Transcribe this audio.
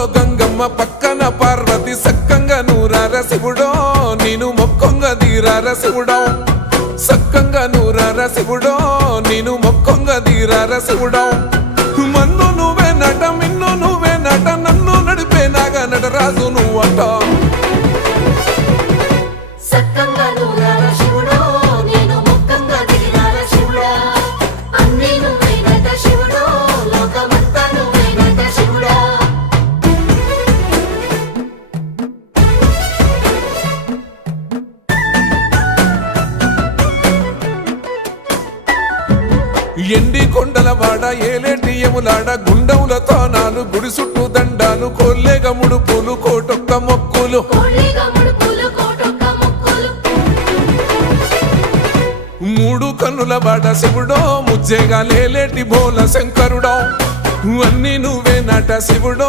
పక్కూర్లో గంగమ్మ పక్కన పార్వతి సక్కంగా నూరార శివుడో నేను మొక్కొంగ దీరార శివుడో సక్కంగా నూరార శివుడో నేను మొక్కొంగ దీరార శివుడో మన్ను నువ్వే నట మిన్ను నువ్వే నట నన్ను నడిపే నాగా నటరాజు నువ్వట ఎండి కొండలవాడ ఏలేటి యములాడ గుండములతో నాలు గుడి చుట్టూ దండాలు కొల్లేగ ముడుపులు కోటొక్క మొక్కులు మూడు కన్నుల వాడ శివుడో ముజ్జేగా లేలేటి బోల శంకరుడో అన్నీ నువ్వే నట శివుడో